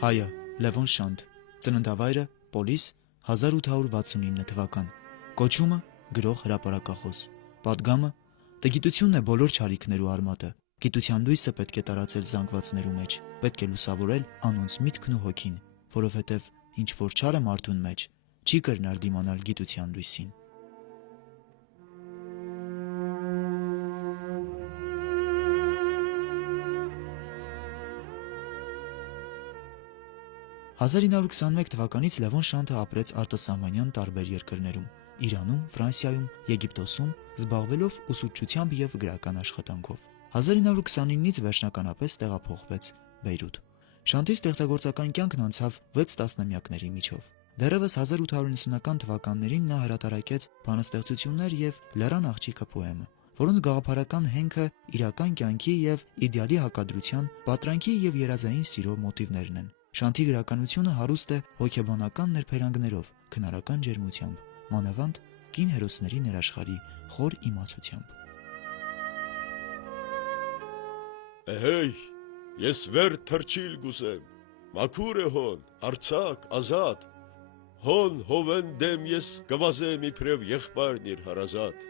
Հայը Լևոն Շանթ, ծննդավայրը Պոլիս 1869 թվական, կոչումը գրող հրապարակախոս, պատգամը տգիտությունն է բոլոր չարիքներու արմատը, գիտության լույսը պետք է տարածել զանգվածներու մեջ, պետք է լուսավորել անոնց միտքն ու հոգին, որովհետև ինչ որ չար է մարդուն մեջ, չի կրնար դիմանալ գիտության լույսին։ 1921 թվականից Լևոն Շանթը ապրեց արտասահմանյան տարբեր երկրներում՝ Իրանում, Ֆրանսիայում, Եգիպտոսում, զբաղվելով ուսուցչությամբ և գրական աշխատանքով։ 1929-ից վերջնականապես տեղափոխվեց Բեյրութ։ Շանթի ստեղծագործական կյանքն անցավ 6 տասնամյակների միջով։ Դեռևս 1890-ական թվականներին նա հրատարակեց բանաստեղծություններ և «Լեռան աղջիկը» պոեմը, որոնց գաղափարական հենքը իրական կյանքի և իդեալի հակադրության, պատրանքի և երազային սիրո մոտիվներն են։ Շանթի գրականությունը հարուստ է հոգեբանական ներբերանգներով, քնարական ջերմությամբ, մանավանդ կին հերոսների ներաշխարհի խոր իմացությամբ։ Էհեյ, ես վեր թրջիլ գուզեմ, մաքուր է հոն, արցակ, ազատ, հոն հովեն դեմ ես կվազեմ իբրև եղբայրն իր հարազատ,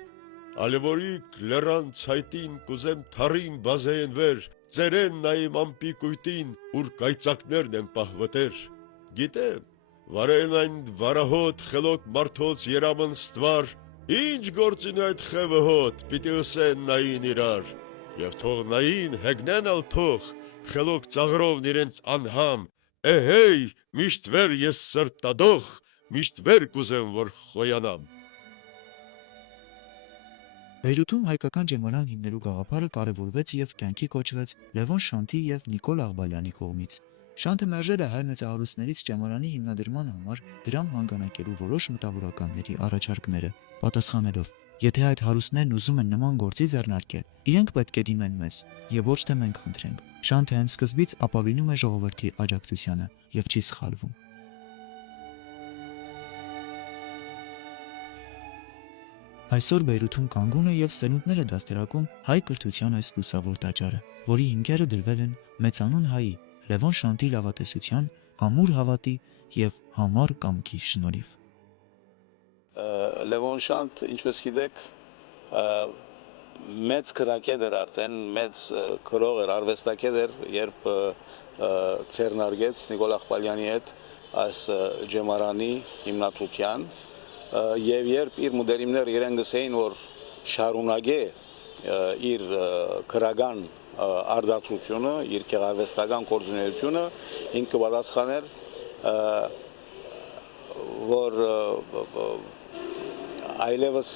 ալևորիկ լեռան ցայտին կուզեմ թարին բազեին վեր, ծերեն նայիմ ամպի կույտին, ուր կայծակներն են պահվտեր, գիտեմ, վարեն այն վարահոտ խելոք մարդոց երամն ստվար, ինչ գործին այդ խևը հոտ, պիտի ըսեն նային իրար, և թող նային հեգնեն ալ թող, խելոք ծաղրովն իրենց անհամ, էհեյ, միշտ վեր ես սրտադող, միշտ վեր կուզեմ, որ խոյանամ։ Բեյրութում հայկական ջեմալան հիմնելու գաղափարը կարևորվեց և կյանքի կոչվեց Լևոն Շանթի և Նիկոլ Աղբալյանի կողմից։ Շանթը մերժել է հայ մեծահարուստներից ջեմալանի հիմնադրման համար դրամ հանգանակելու որոշ մտավորականների առաջարկները, պատասխանելով. «Եթե այդ հարուստներն ուզում են նման գործի ձեռնարկել, իրենք պետք է դիմեն մեզ, և ոչ թե մենք խնդրենք»։ Շանթը հենց սկզբից ապավինում է ժողովրդի աջակցությանը և չի սխալվում։ Այսօր Բեյրութում կանգուն է և սերունդներ է դաստիարակում հայ կրթության այս լուսավոր տաճարը, որի հիմքերը դրվել են մեծանուն հայի Լևոն Շանթի լավատեսության, ամուր հավատի և համառ կամքի շնորհիվ։ Լևոն Շանթ, ինչպես գիտեք, մեծ քրակետ էր արդեն, մեծ քրող էր, արվեստագետ էր, երբ ձեռնարկեց Նիկոլ Աղբալյանի հետ այս ջեմալանի հիմնադրության, և երբ իր մուդելիմները իրեն գսեին, որ շարունակե իր քրական արդարացությունը, իր գեղարվեստական գործունեությունը, ինքը պատասխաներ, որ այլևս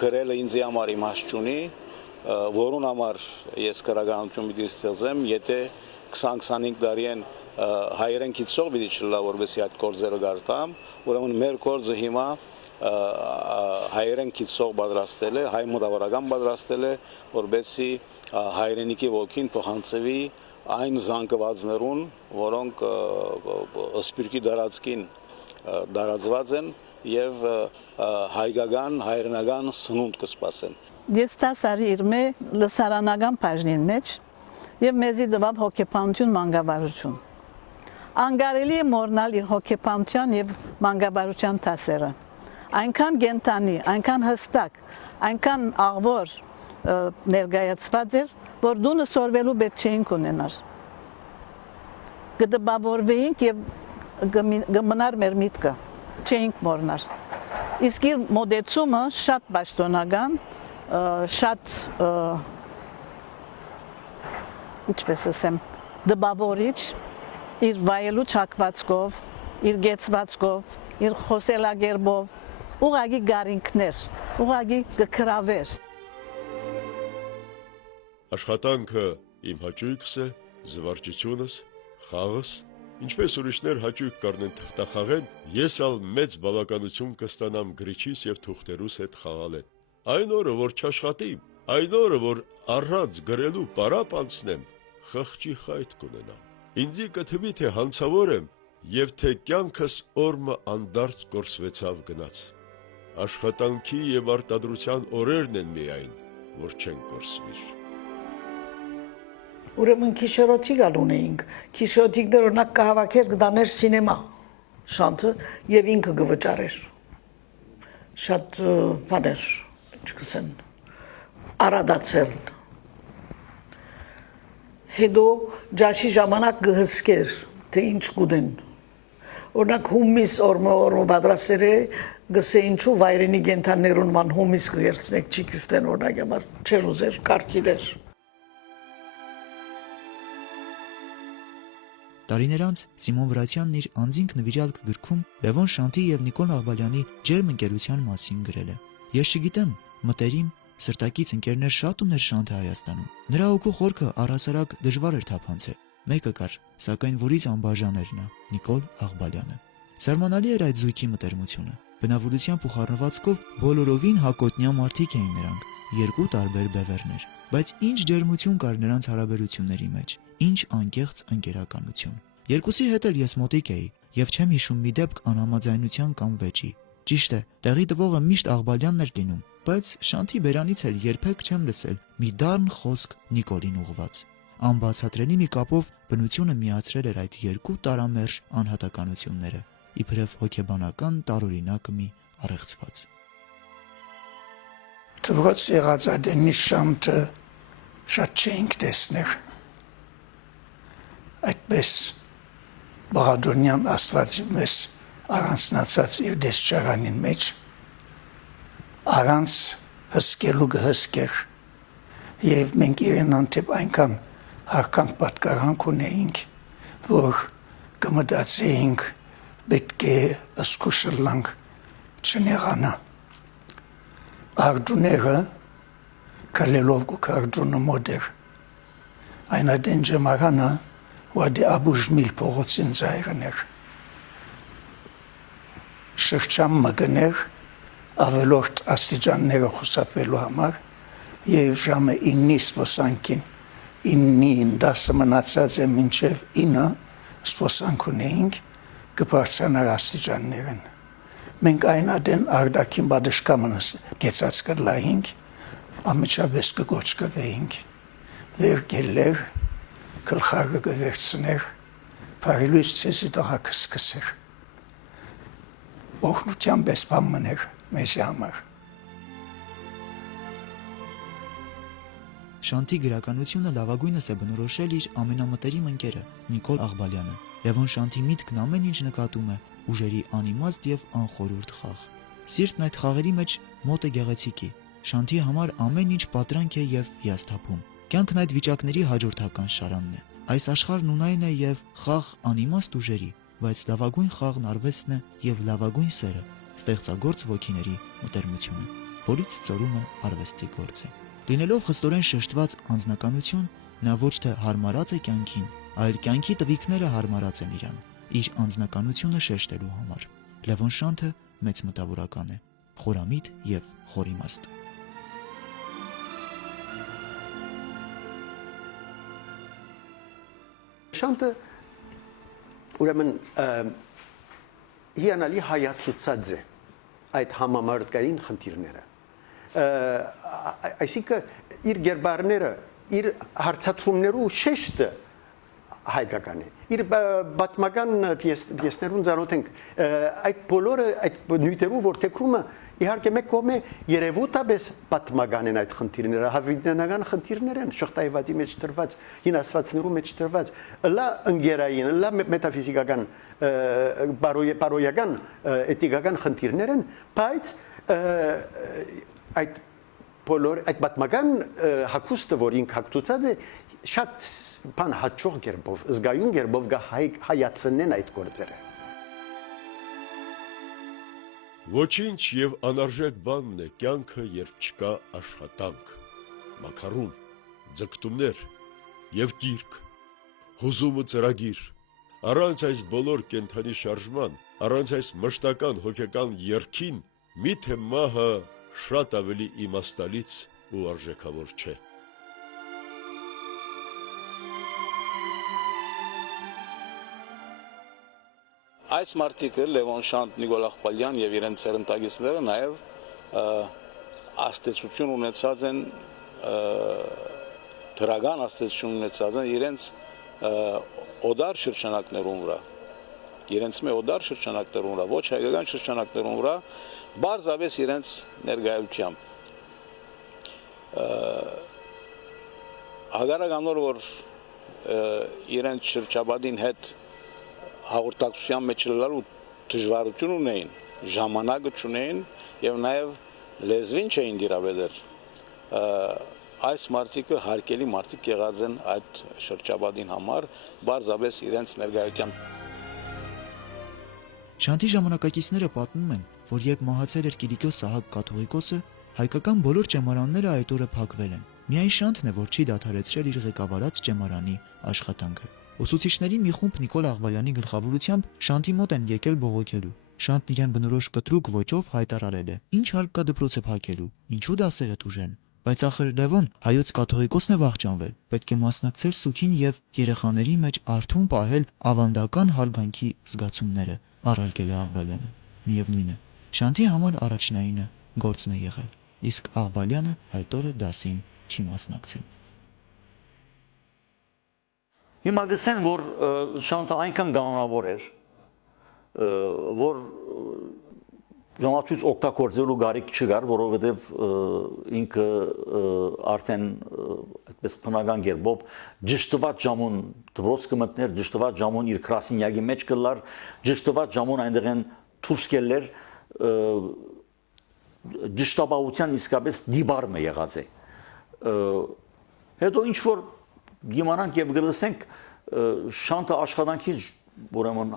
քրելը ինձ համար իմաստ չունի, որուն համար ես քրականություն պիտի ստեղծեմ, եթե 20-25 տարին հայերեն գիտող պիտի չլա, որովհետեւ այդ գործերը գարտամ, ուրեմն մեր գործը հիմա հայերեն գիտող պատրաստել է, հայ մտավորական պատրաստել է, որովհետեւ հայրենիքի ոգին փոխանցվի այն զանգվածներուն, որոնք սպիրկի դարածքին դարածված են եւ հայկական, հայրենական սնունդ կսպասեն։ Ես տասարի իրմե լսարանական բաժնին մեջ եւ մեզի դվավ հոգեբանություն մանկավարություն։ Անգարելի է մոռնալ իր հոգեբանության եւ մանկավարության տասերը։ Այնքան գենտանի, այնքան հստակ, այնքան աղվոր ներկայացված էր, որ դունը սորվելու պետք չէինք ունենար։ Կդպավորվեինք եւ գմնար մեր միտքը, չէինք մոռնար։ Իսկ իր մոդեցումը շատ պաշտոնական, շատ ինչպես ասեմ, դպավորիչ, իր վայելու չակվածքով, իր գեցվածքով, իր խոսելագերբով, ուղղակի գարինքներ, ուղղակի կքրավեր։ Աշխատանքը իմ հաճույքս է, զվարճությունս, խաղս, ինչպես ուրիշներ հաճույք կառնեն թղթախաղեն, ես ալ մեծ բավականություն կստանամ գրիչիս և թուղթերուս հետ խաղալեն։ Այն օրը, որ չաշխատիմ, այն օրը, որ առանց գրելու պարապ անցնեմ, խղճի խայտ կունենամ։ Ինձի կթվի, թե հանցավոր եմ, և թե կյանքս օրմը անդարձ կորսվեցավ գնաց։ Աշխատանքի և արտադրության օրերն են միայն, որ չեն կորսվիր։ Ուրեմն քիշերոթի գալ ունեինք, քիշերոթիկներ օրինակ կհավաքեր կդաներ սինեմա շանթը եւ ինքը կվճարեր։ Շատ բաներ, չգսեն, արադացել։ Հետո ջաշի ժամանակ գհսկեր, թե ինչ կուդեն։ Օրինակ հումիս օրմը պատրաստեր է, գսեին չու վայրենի գենթաններուն ման հումիս կերցնեք չի քիֆտեն օրինակ համար չեր ուզեր կարգիլեր։ Տարիներ անց Սիմոն Վրացյանն իր անձինք նվիրյալ գրքում Լևոն Շանթի եւ Նիկոլ Աղբալյանի ջերմ ընկերության մասին գրել է. Ես չգիտեմ, մտերիմ, սրտակից ընկերներ շատ ուներ Շանթը Հայաստանում։ Նրա օգու խորքը առհասարակ դժվար էր թափանցել։ Մեկը կար, սակայն որից անբաժան էր նա՝ Նիկոլ Աղբալյանը։ Զարմանալի էր այդ զույգի մտերմությունը։ Բնավորությամբ ու խառնվածքով բոլորովին հակոտնյա մարդիկ էին նրանք, երկու տարբեր բևեռներ, բայց ինչ ջերմություն կար նրանց հարաբերությունների մեջ, ինչ անկեղծ ընկերականություն։ Երկուսի հետ էլ ես մոտիկ էի եւ չեմ հիշում մի դեպք անհամաձայնության կամ վեճի։ Ճիշտ է, տեղի տվողը միշտ Աղբալյանն էր լինում, բայց Շանթի բերանից էլ երբեք չեմ լսել մի դառն խոսք Նիկոլին ուղված։ Անբացատրելի մի կապով բնությունը միացրել էր այդ երկու տարամերժ անհատականությունները, իբրև հոգեբանական տարօրինակը մի առեղծված։ Թվոց եղած ադենի Շանթը շատ չենք տեսներ։ Այդպես բաղադրոնյան աստվածի մեզ առանցնացած իր դեսչարանին մեջ առանց հսկելու գհսկեր եւ մենք իրեն անտեպ այնքան հարկանք պատկարանք ունեինք, որ կմտածեինք պետք է ըսկուշլանք չնեղանա։ Արդուները կալելով կարդունը մոդեր այն ադեն ջմարանը Wadi abujmil փողոցին ծայրներ շրջան մգներ ավելորդ աստիճանները խուսափելու համար եւ ժամը 9-ի սպոսանքին 9-ին 10 մնացած է մինչեւ 9 սպոսանք ունեինք կբարձրանար աստիճաններն մենք այն ադեն արդակին բադշկամանս գեցած կլայինք ամիջապես կգոչկվեինք վեր գելեր Կլխարը գվերցներ, պարիլույս ծեսի տղակը սկսեր, օխնության բեսպան մներ մեզի համար։ Շանթի գրականությունը լավագույնս է բնորոշել իր ամենամտերիմ ընկերը Նիկոլ Աղբալյանը։ Լևոն Շանթի միտքն ամեն ինչ նկատում է ուժերի անիմաստ եւ անխորուրդ խաղ։ Սիրտն այդ խաղերի մեջ մոտ է գեղեցիկի։ Շանթի համար ամեն ինչ պատրանք է եւ հիասթափում։ Կյանքն այդ վիճակների հաջորդական շարանն է։ Այս աշխարհն ունայն է եւ խաղ անիմաստ ուժերի, բայց լավագույն խաղն արվեստն է եւ լավագույն սերը, ստեղծագործ ոգիների մտերմությունը, որից ծորում է արվեստի գործը։ Լինելով խստորեն շեշտված անձնականություն, նա ոչ թե հարմարած է կյանքին, այլ կյանքի տվիքները հարմարած են իրան, իր անձնականությունը շեշտելու համար։ Լևոն Շանթը մեծ մտավորական է, խորամիտ եւ խորիմաստ։ Շանթը ուրեմն հիանալի հայացուցած է այդ համամարտկային խնդիրները։ Այսինքն իր գերբարները, իր հարցաթումներու շեշտը հայկական է։ Իր պատմական պիեսներուն ծանոթ ենք այդ բոլորը այդ նյութերու որ թեքրումը իհարկե մեկ կողմը երևութաբես պատմական են այդ խնդիրները, հավիտենական խնդիրներ են, շղթայվածի մեջ դրված, հինասվածներու մեջ դրված, լա ընկերային, լա մետաֆիզիկական, բարոյական, էթիկական խնդիրներ են, բայց այդ բոլոր այդ պատմական հակոստը, որ ինք հակտուցած է, շատ բան հաճող կերպով, զգայուն կերպով հայացնեն այդ գործերը։ Ոչինչ եւ անարժեք բանն է կյանքը, երբ չկա աշխատանք, մաքարուն, ձգտումներ եւ գիրք, հուզումը ծրագիր։ Առանց այս բոլոր կենթանի շարժման, առանց այս մշտական հոգեկան երգին, միթե մահը շատ ավելի իմաստալից ու արժեքավոր չէ։ Այս մարտիկը Լևոն Շանթ, Նիկոլ Աղբալյան եւ իրենց ծերնդագիծները նաեւ աստեցություն ունեցած են դրական աստեցություն ունեցած են իրենց օդար շրջանակներում վրա իրենց մի օդար շրջանակներում վրա ոչ հայկական շրջանակներում վրա բարձավես իրենց ներկայությամբ Ագարականոր որ իրենց շրջապատին հետ հաղորդակցության մեջ լալու դժվարություն ունեին, ժամանակը չունեին եւ նաեւ լեզվին չէին դիրաբերել։ Այս մարդիկը հարկելի մարդիկ եղած են այդ շրջապատին համար, բարձավես իրենց ներկայությամբ։ Շանթի ժամանակակիցները պատմում են, որ երբ մահացել էր Կիլիկիոս Սահակ կաթողիկոսը, հայկական բոլոր ճեմարանները այդ օրը փակվել են։ Միայն Շանթն է, որ չի դադարեցրել իր ղեկավարած ճեմարանի աշխատանքը։ Ուսուցիչների մի խումբ Նիկոլ Աղբալյանի գլխավորությամբ Շանթի մոտ են եկել բողոքելու։ Շանթն իրեն բնորոշ կտրուկ ոճով հայտարարել է. «Ինչ հարկ կա դպրոցը փակելու, ինչու դասերը տուժեն»։ Բայց ախր Լևոն հայոց կաթողիկոսն է վախճանվել, պետք է մասնակցել սուքին եւ երեխաների մեջ արթուն պահել ավանդական հարգանքի զգացումները, առարկել է Աղբալյանը։ Միևնույն է, Շանթի համար առաջնայինը գործն է եղել, իսկ Աղբալյանը այդ օրը դասին չի մասնակցել։ Հիմա գսեն, որ Շանթը այնքան կանոնավոր էր, որ ժամացույց օգտագործելու գարիք չկար, որովհետև ինքը արդեն այդպես բնական կերպով ճշտված ժամուն դպրոց կմտներ, ճշտված ժամուն իր գրասենյակի մեջ կլար, ճշտված ժամուն այնտեղ են դուրս գելեր, ճշտաբավության իսկապես դիբարմ է եղած է։ Հետո ինչ որ գիմանանք եւ գլսենք Շանթը աշխատանքի ուրեմն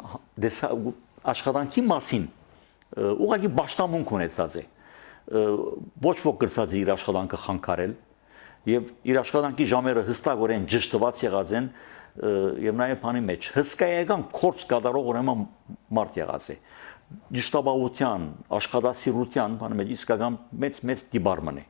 աշխատանքի մասին ուղղակի պաշտամունք ունեցած է ոչ ոք գրծած իր աշխատանքը խանգարել եւ իր աշխատանքի ժամերը հստակորեն ճշտված եղած են եւ նաեւ բանի մեջ հսկայական կորց կատարող ուրեմն մարդ եղած է ճշտաբավության աշխատասիրության բանի մեջ իսկական մեծ դիբարման է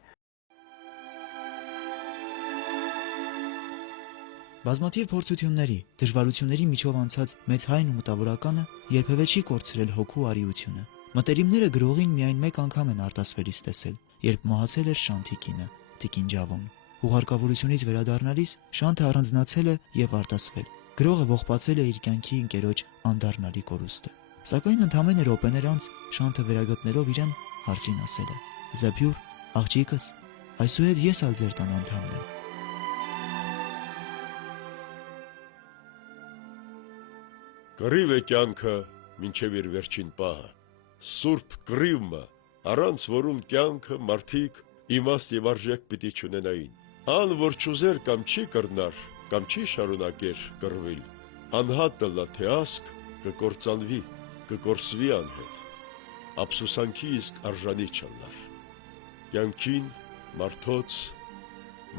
Բազմաթիվ փորձությունների, դժվարությունների միջով անցած մեծ հայն ու մտավորականը երբևէ չի կորցրել հոգու արիությունը։ Մտերիմները գրողին միայն մեկ անգամ են արտասվելիս տեսել, երբ մահացել էր Շանթի կինը, Տիկին Ջավոն։ Ուղարկավորությունից վերադառնալիս Շանթը առանձնացել է եւ արտասվել։ Գրողը ողբացել է իր կյանքի ընկերոջ անդառնալի կորուստը։ Սակայն ընդամենը րոպեներ անց Շանթը վերագտնելով իրեն հարսին ասել է. «Զեփյուր, աղջիկս, այսուհետ ես ալ ձեր տան անդամն եմ»։ Կռիվ է կյանքը մինչև իր վերջին պահը, սուրբ կռիվը, առանց որում կյանքը մարդիկ իմաստ եւ արժեք պիտի չունենային, ան որ չուզեր կամ չի կռնար, կամ չի շարունակեր կռվել, անհատ լա թե ասկ կկործանվի, կկորսվի անհետ, ափսոսանքի իսկ արժանի չլար, կյանքին մարդոց,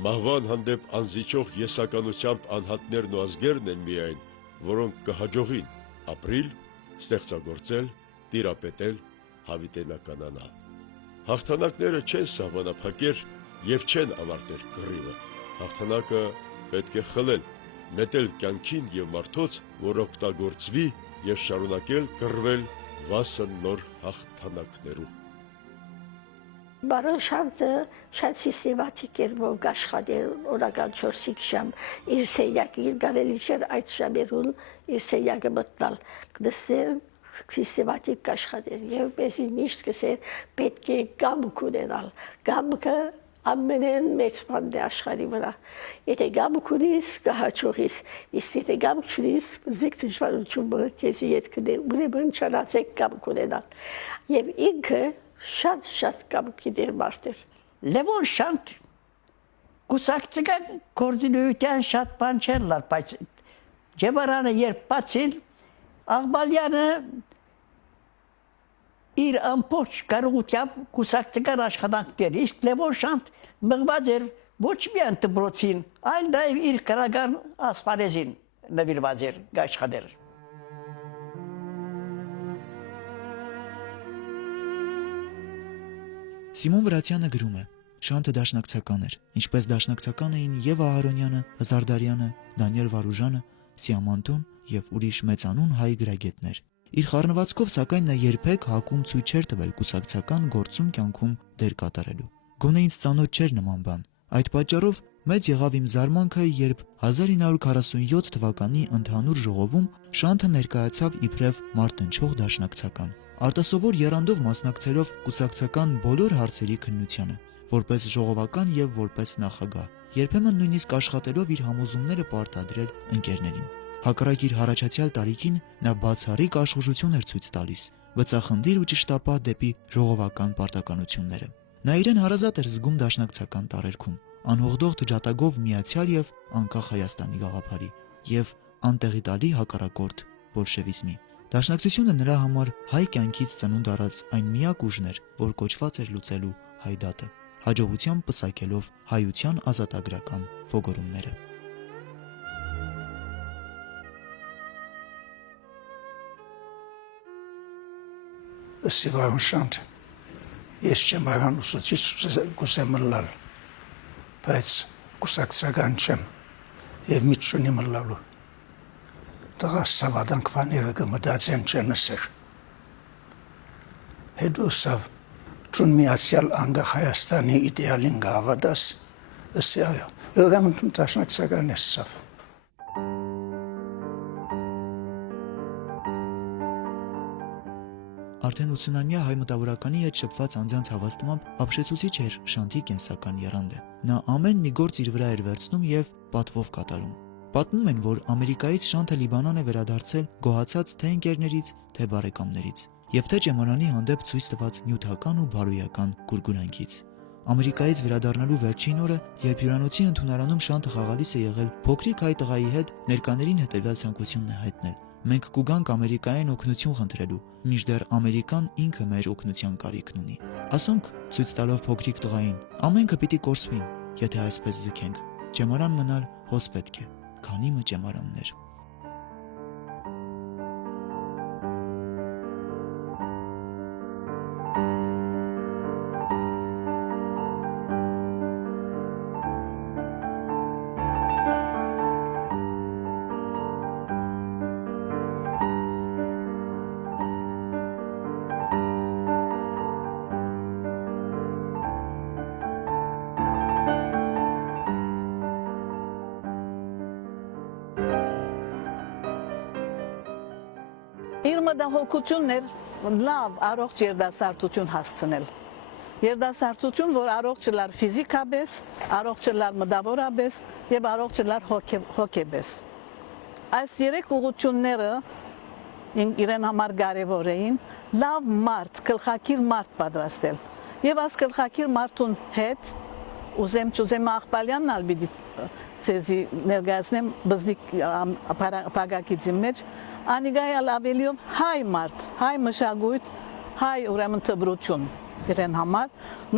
մահվան հանդեպ անզիջող եսականությամբ անհատներն ու ազգերն են միայն, որոնք կհաջողին ապրիլ, ստեղծագործել, տիրապետել, հավիտենականանալ։ Հաղթանակները չեն սահմանափակեր եւ չեն ավարտել կռիվը։ Հաղթանակը պետք է խլել, նետել կյանքին եւ մարդոց, որ օգտագործվի եւ շարունակել կռվել վասն նոր հաղթանակներու։ Բարոն Շանթը շատ սիստեմատիկ էր ով աշխատել օրական 4-5 ժամ իր սենյակին գալելի չէր այդ ժամերուն իր սենյակը մտնել դստեր սիստեմատիկ աշխատել եւ մեզի միշտ կսեր պետք է կամք ունենալ կամքը ամենեն մեծ բան է աշխարհի վրա եթե կամք ունես կհաջողես իսկ եթե կամք չունես զիգ դժվարությունը քեզի հետ կդե ուրեմն չանացեք կամք ունենալ եւ ինքը շատ կամքի դեր մարդ էր։ Լևոն Շանթ կուսակցական կորձինույթյան շատ բան չեր լար, բայց ջեմարանը երբ բացին, Աղբալյանը իր ամբողջ կարողությամբ կուսակցական աշխատանքներ, իսկ Լևոն Շանթ մղված էր ոչ միայն դպրոցին, այլ նաև իր քրական ասպարեզին նվիրված էր աշխատել։ Սիմոն Վրացյանը գրում է. Շանթը դաշնակցական էր, ինչպես դաշնակցական էին եւ Ահարոնյանը, Հզարդարյանը, Դանիել Վարուժանը, Սիամանտոն եւ ուրիշ մեծանուն հայ գրագետներ։ Իր խառնվածքով սակայն նա երբեք հակում ցույց չէր տվել կուսակցական գործում կյանքում դեր կատարելու։ Գոնե ինձ ծանոթ չէր նման բան։ Այդ պատճառով Մեծ եղավ իմ զարմանքը, երբ 1947 թվականի ընդհանուր ժողովում Շանթը ներկայացավ իբրև մարտնչող դաշնակցական։ Արտասովոր եռանդով մասնակցելով կուսակցական բոլոր հարցերի քննությանը, որպես ժողովական եւ որպես նախագահ, երբեմն նույնիսկ աշխատելով իր համոզումները պարտադրել ընկերներին։ Հակառակ իր հարաճացյալ տարիքին նա բացառիկ աշխուժություն էր ցույց տալիս, բծախնդիր ու ճշտապահ դեպի ժողովական պարտականությունները։ Նա իրեն հարազատ էր զգում դաշնակցական տարերքում, անհողդող թջատագով միացյալ եւ անկախ Հայաստանի գաղափարի եւ անտեղի տալի հակառակորդ բոլշևիզմի։ Դաշնակցությունը նրա համար հայ կյանքից ծնունդ առած այն միակ ուժն էր, որ կոչված էր լուծելու հայ դատը, հաջողությամբ պսակելով հայության ազատագրական ոգորումները։ Սիվարուն Շանթ, ես չեմ արան ուսուցիչ կուսեմ լալ, բայց կուսակցական չեմ և միտ չունիմ լալու։ Տղա սավադանք վաները գմդացեն չենսեր։ Հետո սավ ճուն միասյալ անդախ Հայաստանի իդեալին գավադաս, ըսի այո, ըգամն տաշնակցական ես սավ։ Արդեն 80-ամյա հայ մտավորականի հետ շփված անձանց հավաստմամբ ապշեցուցիչ էր Շանթի կենսական եռանդը։ Նա ամեն մի գործ իր վրա էր վերցնում եւ պատվով կատարում։ Պատմում են, որ Ամերիկայից Շանթը Լիբանան է վերադարձել գոհացած թե ընկերներից, թե բարեկամներից եւ թե ճեմարանի հանդեպ ցույց տված նյութական ու բարոյական գուրգուրանքից։ Ամերիկայից վերադառնալու վերջին օրը, երբ հյուրանոցի ընդունարանում Շանթը խաղալիս է եղել փոքրիկ հայ տղայի հետ, ներկաներին հետեւյալ ցանկությունն է հայտնել. Մենք կուգանք Ամերիկայեն օգնություն խնդրելու, մինչդեռ Ամերիկան ինքը մեր օգնության կարիքն ունի։ Ասոնք, ցույց տալով փոքրիկ տղային, ամենքը պիտի կորսվին, եթե այսպես ձգենք։ Ճեմարան մնալ հոս պետք է, քանի մը ճեմարաններ։ Իր մտահոգությունն էր լավ առողջ երդասարտություն հասցնել։ Երդասարտություն, որ առողջ լար ֆիզիկապես, առողջ լար մտավորապես եւ առողջ լար հոգեպես։ Այս երեք ուղղությունները իրեն համար կարևոր էին լավ մարդ, գլխակիր մարդ պատրաստել։ Եվ այս գլխակիր մարդուն հետ ուզեմ աղբալյանն ալ պիտի ցեզի ներկայացնեմ բզդիկ ապագակիցի մեջ անիգայալ ավելիով հայ մարդ, հայ մշակույթ, հայ ուրեմն տբրություն իրեն համար,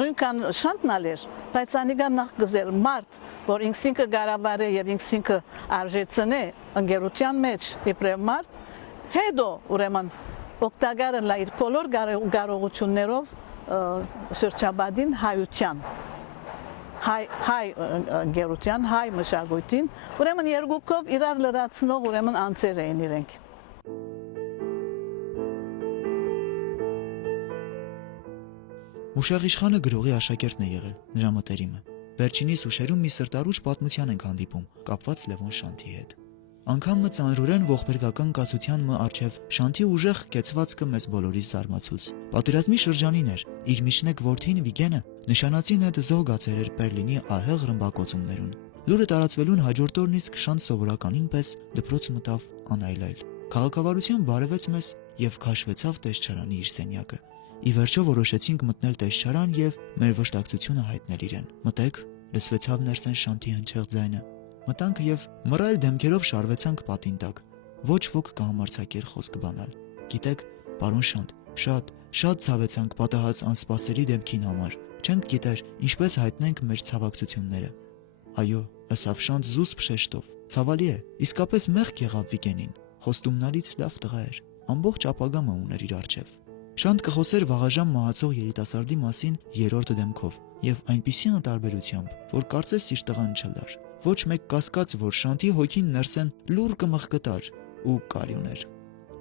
նույնքան Շանթն էր, բայց անիգա նախ գզել մարդ, որ ինքսինքը գարավար է և ինքսինքը արժեցն է ընկերության մեջ իբրև մարդ, հետո ուրեմն օգտագարը լա իր բոլոր կարողություններով շրջաբադին հայության, հայ ընկերության, հայ մշակույթին, ուրեմն երկուքով իրար լրացնող ուրեմն անձեր էին իրենք։ Մուշաղիշխանը գրողի աշակերտն է եղել, նրա մտերիմը։ Վերջինիս ուշերում մի սրտարուճ պատմության ենք հանդիպում, կապված Լևոն Շանթի հետ։ Անգամ մը ծանրորեն ողբերգական կացության մը առջև Շանթի ուժեղ կեցվածքը մեզ բոլորիս զարմացուց։ Պատերազմի շրջանին էր, իր միջնեկ որդին Վիգենը նշանածին հետ զոհգացեր էր Բերլինի ահեղ ռմբակոծումներուն։ Լուրը տարածվելուն հաջորդ օրն իսկ Շանթ սովորականին պես դպրոց մտավ անայլայլ։ Քաղաքավարության բարևեց մեզ եւ քաշվեցավ տեսչարանի իր սենյակը։ Ի վերջո որոշեցինք մտնել տեսչարան եւ մեր վշտակցությունը հայտնել իրեն։ Մտեք, լսվեցավ ներսեն Շանթի հնչեղ ձայնը։ Մտանք եւ մռայլ դեմքերով շարվեցանք պատին տակ։ Ոչ ոք կհամարցակեր խոսք բանալ։ Գիտեք, պարոն Շանթ, շատ ցավեցանք պատահած անսպասելի դեպքին համար։ Չենք գիտեր ինչպես հայտնենք մեր ցավակցությունները։ Այո, ըսավ Շանթ զուսպ շեշտով։ Ցավալի է, իսկապես մեղք եղավ Վիգենին։ Խոստումնալից լավ տղա էր։ Ամբողջ ապագա մը ուներ իր առջև։ Շանթ կխոսեր վաղաժամ մահացող երիտասարդի մասին երրորդ դեմքով եւ այնպիսի անտարբերությամբ, որ կարծես իր տղան չլար։ Ոչ մեկ կասկած, որ Շանթի հոգին ներսեն լուր կմխկտար ու կարյուներ,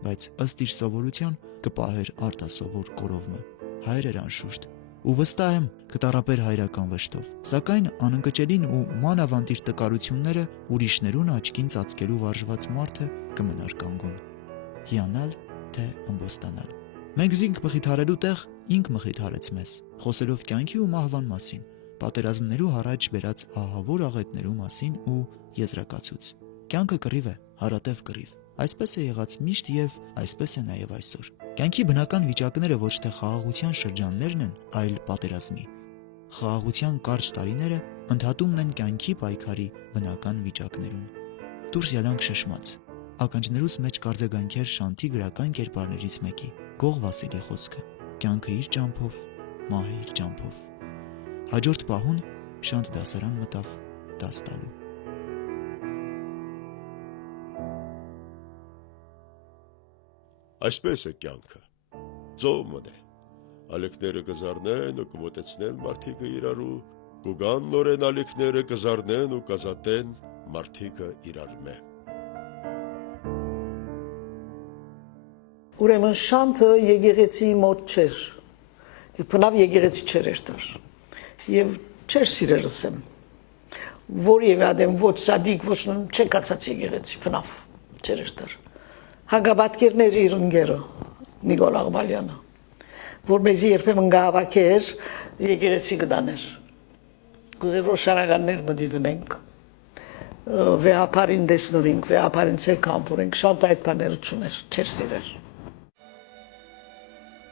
բայց ըստ իր սովորության կպահեր արտասովոր կորովը։ Հայր էր անշուշտ ու վստահ եմ կտարապեր հայրական վշտով, սակայն անընկճելին ու մանավանդ իր տկարությունները ուրիշներուն աչքին ծածկելու վարժված մարդը կմնար կանգուն։ Հիանալ թե ըմբոստանալ։ Մենք զինք մխիթարելու տեղ ինք մխիթարեց մեզ, խոսելով կյանքի ու մահվան մասին, պատերազմներու հառաջ բերած ահավոր աղետներու մասին ու եզրակացուց։ Կյանքը կռիվ է, հարատև կռիվ։ Այսպես է եղած միշտ եւ այսպես է նաեւ այսօր։ Կյանքի բնական վիճակները ոչ թե խաղաղության շրջաններն են, այլ պատերազմի։ Խաղաղության կարճ տարիները ընդհատումն են կյանքի պայքարի բնական վիճակներուն։ Դուրս ելանք շշմած։ Ականջներուս մեջ կարձագանքեր Շանթի գրական կերպարներից մեկի՝ Գող Վասիլի խոսքը. կյանքը իր ճամփով, մահը իր ճամփով։ Հաջորդ պահուն Շանթ դասարան մտավ դաս տալու։ Այսպես է կյանքը։ Ծոմն է։ Ալիքները կզառնեն ու կմոտեցնեն մարդիկը իրարու, կուգան նորեն ալիքները կզառնեն ու կազատեն մարդիկը իրար մե։ Ուրեմն Շանթը եկեղեցի մոտ չէր։ Բնավ եկեղեցի չէր դեռ։ Եվ չէր սիրել ասեմ։ Որևէ ադեմ ոչ սադիկ ոչ չեկացած եկեղեցի բնավ չէր դեռ։ Հագաբատկերների իր ընկերը Նիկոլ Աղբալյանը, որ մեզի երբեմն գահավաքեր եկեղեցի կդաներ։ Կուզեւ որ շարականներ մտի գնենք։ Վեհապարին դեսնորինք, վեհապարին ցերկամփորենք, Շանթը այդ բաները չուներ, չէր սիրել։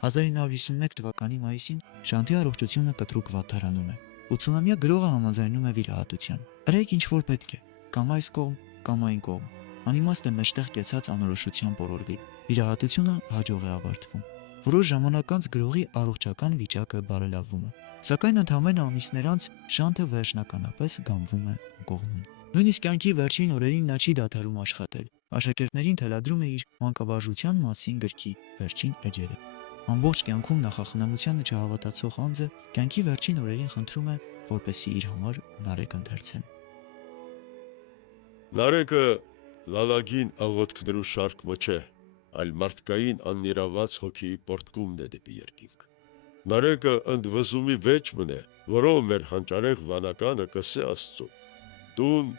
1951 թվականի մայիսին Շանթի առողջությունը կտրուկ վատթարանում է։ 80-ամյա գրողը համաձայնում է վիրահատության։ Արեք ինչ որ պետք է, կամ այս կողմ, կամ այն կողմ։ Անիմաստ է մեջտեղ կեցած անորոշության պորորվի։ Վիրահատությունը հաջող է ավարտվում։ Որոշ ժամանակ անց գրողի առողջական վիճակը բարելավվում է։ Սակայն ընդամենը ամիսներ անց Շանթը վերջնականապես գանվում է անկողնում։ Նույնիսկ կյանքի վերջին օրերին նա չի դադարում աշխատել։ Աշակերտներին թելադրում է իր մանկավարժության մասին գրքի վերջին էջերը։ Ամբողջ կյանքում նախախնամությանը չհավատացող անձը կյանքի վերջին օրերին խնդրում է, որպեսզի իր համար նարեկ ընթերցեն։ Նարեկը լալագին աղոթքներու շարքը չէ, այլ մարդկային անիրաված հոգիի պորտկումն է դեպի երկինք։ Նարեկը ընդվզումի վեճ մնե, որով մեր հանճարեղ վանականը կսե Աստծո։ Դուն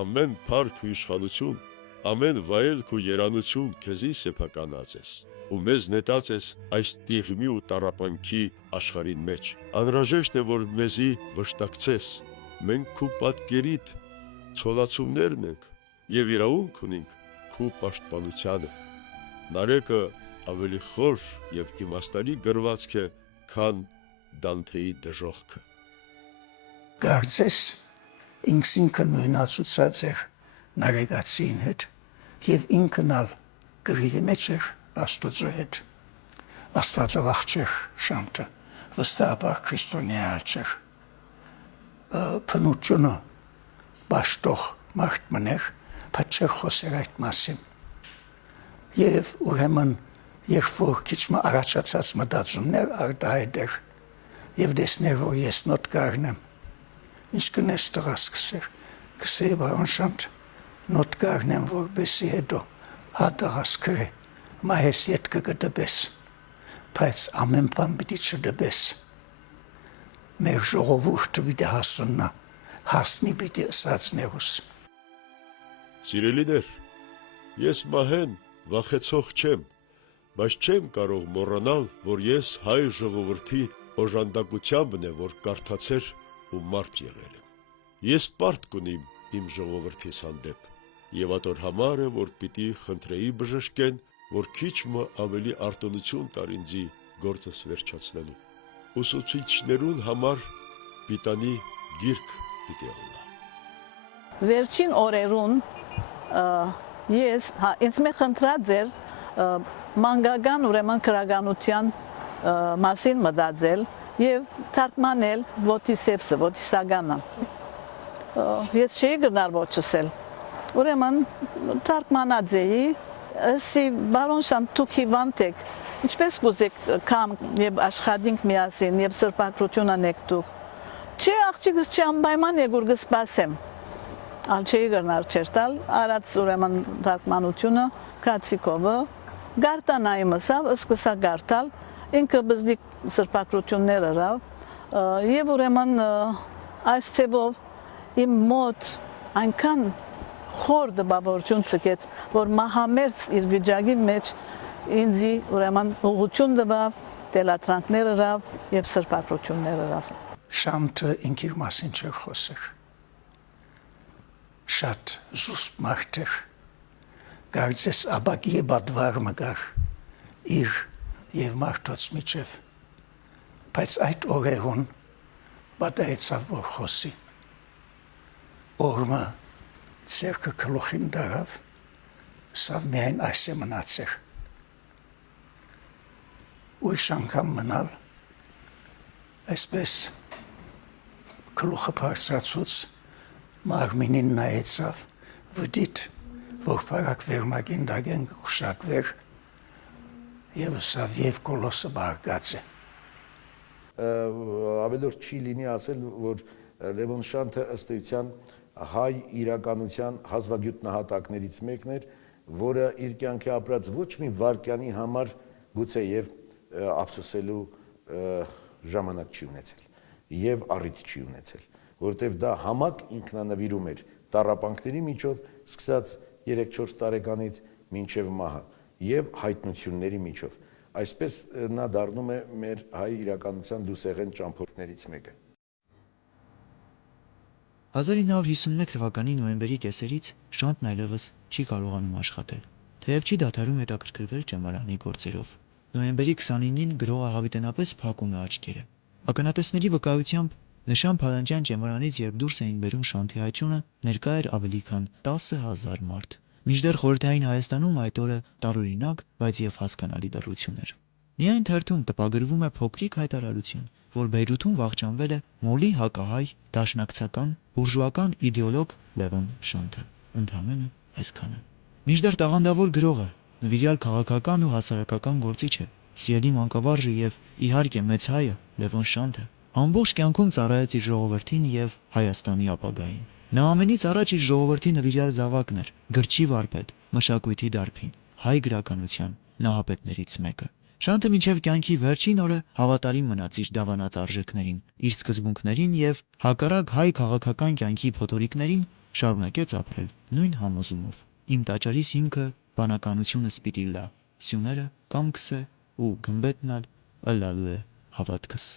ամեն փառք ու իշխանություն, ամեն վայելք ու երանություն քեզի սեփականած ես, ու մեզ նետած ես այս տիղմի ու տառապանքի աշխարհին մեջ։ Անհրաժեշտ է, որ մեզի վշտակցես, մենք քու պատկերիդ ցոլացումներն ենք եւ իրավունք ունենք քու պաշտպանությանը։ Նարեկը ավելի խոր եւ իմաստալի գրվածք է, քան Դանթեի դժոխքը։ Կարծես ինքսինքը նույնացուցած էր նարեկացին հետ եւ ինքն ալ գրի մեջ էր Աստծո հետ։ Աստվածավախ չէր Շանթը, վստահաբար քրիստոնյա չէր։ Փնությունը բաշտող մարդ մներ, բայց չէր խոսեր այդ մասին։ Եվ ուրեմն երբ որ քիչ առաջացած մտածումներ արտահայտեր եւ դեսներ որ ես նոտ կառնեմ, ինչ կնես տղաս կսեր բարոն Շանթ, նոտ կառնեմ որպեսի հետո հատաղաս կրե, մահես ետ կգտբես, բայց ամեն բան պիտի չդբես։ Մեր ժողովուրդը պիտի հասուննա, հասնի պիտի ըսածներուս։ Սիրելիներ, ես մահեն վախեցող չեմ, բայց չեմ կարող մոռանալ, որ ես հայ ժողովրդի օժանդակությանն է, որ կարդացեր ու մարդ եղել եմ։ Ես պարտ կունիմ իմ ժողովրդիս հանդեպ, եւ ատոր համար է, որ պիտի խնդրեի բժշկեն, որ քիչ ավելի արտոնություն տար ինձի գործս վերջացնելու։ Ուսուցիչներուն համար պիտանի գիրք պիտի ալնա։ Վերջին օրերուն ես ինձ մեկ խնդրած էր մանկական ուրեմն քրագանության մասին մտածել եւ թարգմանել Վոտիսևսը, Վոտիսագանը։ Ես չէի գնալ ոչսել։ Ուրեմն թարգմանած էի, ասի բարոն Շանթ, դուք հիվանդ եք, ինչպես կուզեք կամ եւ աշխատենք միասին եւ սրբակրություն անեք դուք։ Չէ, աղջիկս չի անպայման եկուր կսպասեմ։ Ալ չէի գնալ չերտալ, արած ուրեմն թարգմանությունը Քացիկովը գարտանայի մսավ, սկսա գարտալ, ինքը բզդիկ սրբակրություններ ըրավ, Եվ ուրեմն այս ցեվով իմ մոտ այնքան խոր դպավորություն ցկեց, որ մահամերձ իր վիճակի մեջ ինձի ուրեմն ուղղություն տվավ, տելատրանքներ հրավ եւ սրբակրություններ հրավ։ Շանթը ինքիր մասին չէր խոսեր։ Շատ զուսպ մարդ էր։ Կարծես աբակի բադվար մգար իր եւ մարդոց միջև։ Բայց այդ օրերուն պատահեցավ որ խոսի։ Օրմը ցերկը գլուխին դարավ, սավ միայն այս է մնացեր։ Ուրիշ անգամ մնալ, այսպես գլուխը բարձրացուց, մարմինին նայեցավ, վդիտ, որ պարակ վերմագին դագեն ուշակվեր, եւ սավ եւ կոլոսը բարգած է։ Ավելորդ չի լինի ասել, որ Լևոն Շանթը ըստ էության հայ իրականության հազվագյուտ նահատակներից մեկն էր, որը իր կյանքի ապրած ոչ մի վարկյանի համար գուցե եւ ափսոսելու ժամանակ չի ունեցել եւ առիթ չի ունեցել, որովհետեւ դա համակ ինքնանվիրում էր տառապանքների միջով սկսած 3-4 տարեկանից մինչեւ մահը եւ հայտնությունների միջով։ Այսպես նա դառնում է մեր հայ իրականության դուսեղեն ճամփորդներից մեկը։ 1951 թվականի նոյեմբերի կեսերից Շանթն այլևս չի կարողանում աշխատել, թեև չի դադարում հետաքրքրվել ճեմարանի գործերով։ Նոյեմբերի 29-ին գրողը հավիտենապես փակում է աչքերը։ Ականատեսների վկայությամբ Նշան Փալանջյան ճեմարանից երբ դուրս էին բերում Շանթի այճունը, ներկա էր ավելի քան 10,000 մարդ։ Մինչդեռ խորհրդային Հայաստանում այդ օրը տարօրինակ, բայց եւ հասկանալի դառություն էր։ Միայն թերթում տպագրվում է փոքրիկ հայտարարություն, որ Բեյրութում վախճանվել է մոլի հակահայ դաշնակցական բուրժուական իդեոլոգ Լևոն Շանթը։ Ընդհանրապես այսքանը։ Մինչդեռ տաղանդավոր գրողը նվիրյալ քաղաքական ու հասարակական գործիչ է, սիրելի մանկավարժը եւ իհարկե մեծ հայը Լևոն Շանթը ամբողջ կյանքում ծառայեց իր ժողովրդին եւ Հայաստանի ապագային։ Նա ամենից առաջ իր ժողովրդի նվիրյալ զավակն էր, գրչի վարպետ, մշակույթի դարբին, հայ գրականության նահապետներից մեկը։ Շանթը մինչև կյանքի վերջին օրը հավատարիմ մնաց իր դավանած արժեքներին, իր սկզբունքներին եւ հակառակ հայ քաղաքական կյանքի փոթորիկներին շարունակեց ապրել նույն համոզումով։ Իմ տաճարիս հիմքը բանականությունս պիտի լա, սյուները կամքս է ու գմբեթն ալ ըլլալու է հավատքս։